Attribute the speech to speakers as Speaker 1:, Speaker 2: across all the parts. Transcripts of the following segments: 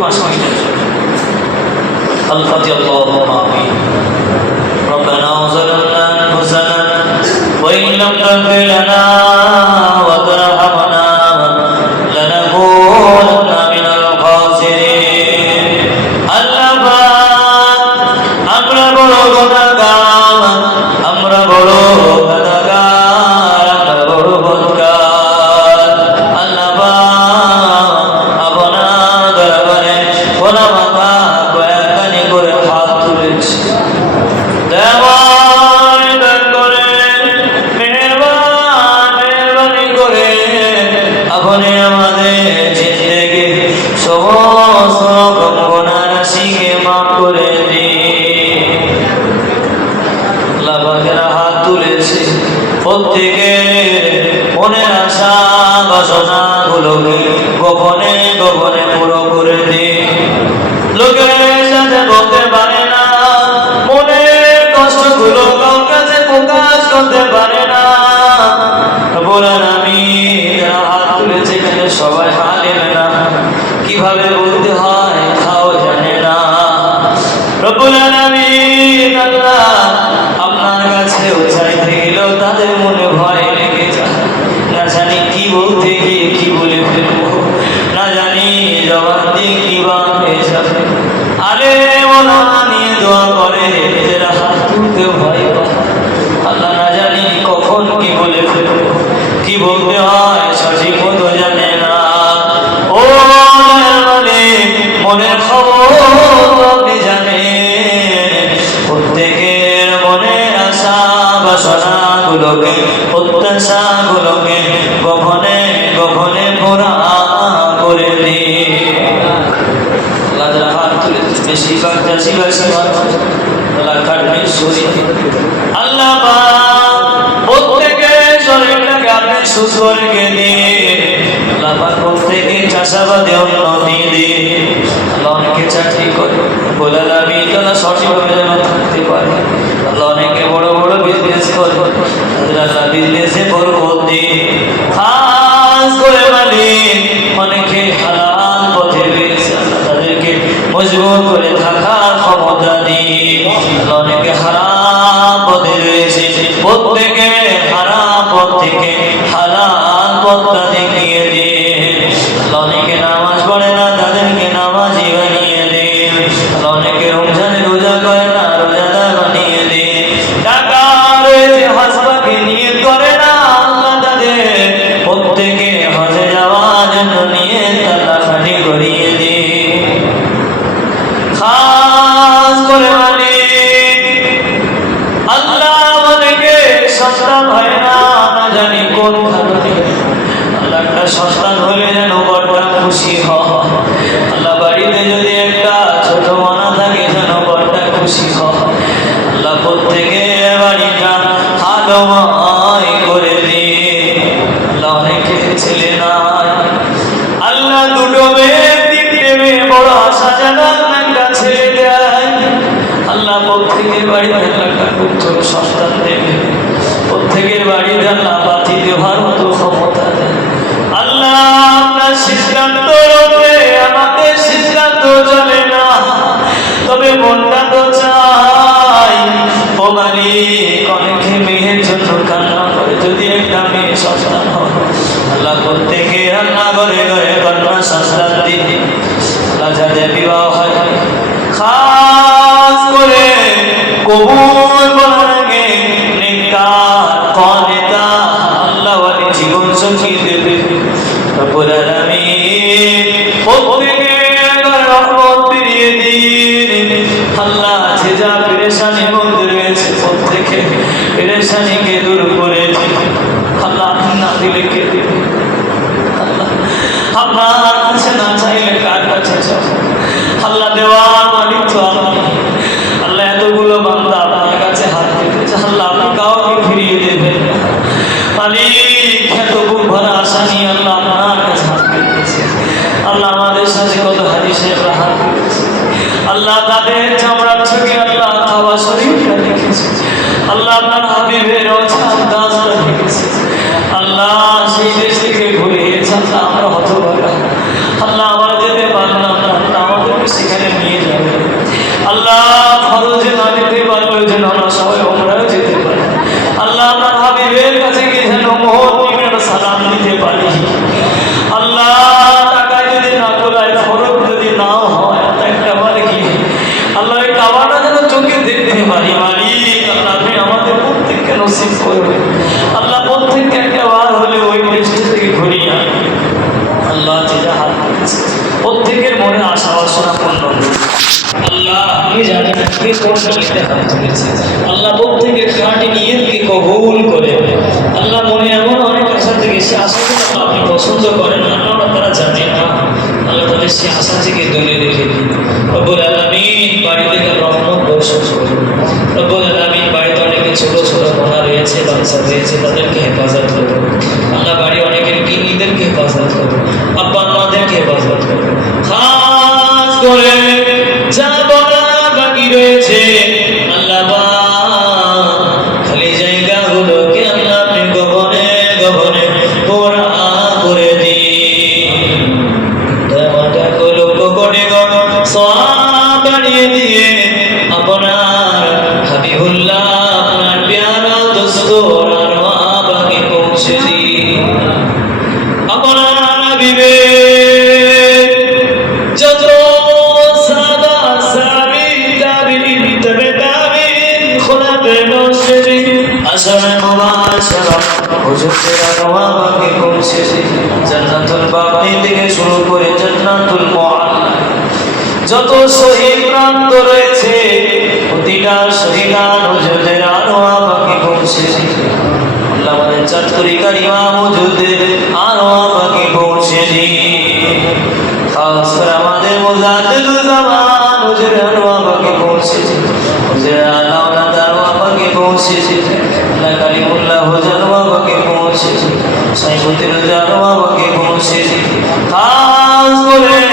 Speaker 1: পাশে الفتي اللهم آمين ربنا ظلمنا أنفسنا وإن لم تغفر لنا প্রত্যেকে মনের আশা গুলোকে গোপনে গোপনে পুরো করে দিন লোকের সাথে বলতে পারে না, মনের কষ্টগুলো কাছে প্রকাশ করতে পারে না। বলেন আমি হাত তুলেছে, এখানে সবাই এনে না। কীভাবে বলতে হয় খাও জানে না। রব্বুল আলামিন আল্লাহ তাদের মনে ভয় লেগে যায়। না জানি কি বলতে গিয়ে কি বলে ফেলব। না জানি জবাব দিয়ে কি বা হয়ে যাবে। আরে মনে নিয়ে দোয়া করে নিজেরা হাত তুলতে ভয় পায় আল্লাহ না জানি কখন কি বলে ফেলব। কি বলতে হয় সঠিক মতো জানে না। ও মনের খবর গুলোকে প্রত্যাশা গুলোকে গোপনে গোপনে পোড়া করে দিন বেশিরভাগ চাষিবাসী মানুষ আল্লাহ কাটবে শরীর আল্লাহ পাক প্রত্যেকের শরীরটাকে আপনি সুস্থ রেখে দিন আল্লাহ প্রত্যেকে চাষাবাদে উন্নতি দিন আল্লাহ অনেকে চাকরি করে, বলে আমি তারা সঠিকভাবে যেন থাকতে পারে আল্লাহ অনেকে বড় বড় বিজনেস করে আল্লাহ বিজনেসে বরকত দিন। আলোময় করে দিয়ে আল্লাহ আল্লাহ দুটো মেয়ে তিনটে বড় আশা আপনার কাছে দেয়। আল্লাহ প্রত্যেকের বাড়িতে একটা পুত্র সন্তান দেবে। প্রত্যেকের বাড়িতে আল্লাহ বাতি দেওয়ার মতো যে যা পেরেশানির মধ্যে রয়েছে করে আল্লাহ না দিলে কে দিবে? আপনার কাছে না চাইলে কার কাছে চাও আল্লাহ দেওয়ার মালিক তো যারা নিজের কর্ষণীতে হাত ধরেছে কবুল করে আল্লাহ মনে এমন অনেক আশা থেকে সে আশাকে আপনি পছন্দ করেন অন্যরা তারা জানে না। আল্লাহ তাদের সে আশা থেকে দূরে রেখে দিন। রব্বুল আলমিন বাড়ি থেকে রহমত বর্ষণ হেফাজত করুন। আল্লাহ বাড়ি অনেকের কিনিদেরকে হেফাজত করুন। আব্বা আমাদেরকে হেফাজত করুন। খাস করে রয়েছে করছে জান্নাতুল বাকি থেকে শুরু করে জান্নাতুল মুআল্লা যত শহীদরান্ত রয়েছে, প্রতিটা শহীদান হুজুরদের আরোয়া বাকি করছে আল্লাহ আমাদের চাঁদপুরিকার ইমাম হুজুরদের আরোয়া বাকি পৌঁছে দিন। খাস করে আমাদের মুজাহিদুল জামান হুজুর আরোয়া বাকি পৌঁছে হুজুর আলাউলা দারোয়া বাকি পৌঁছে আল্লাহ কালিমুল্লাহ হতে যারা আমাকে বসে কাজ বলে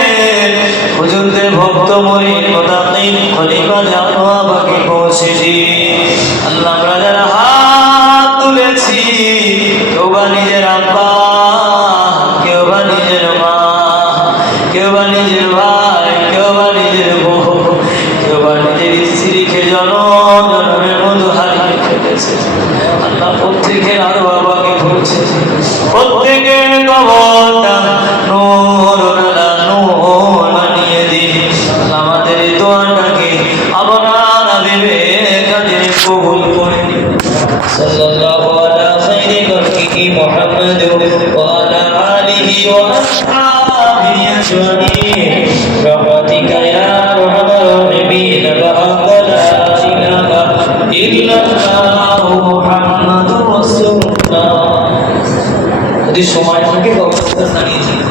Speaker 1: যদি সময় থাকে গবেষণা জানিয়েছিলেন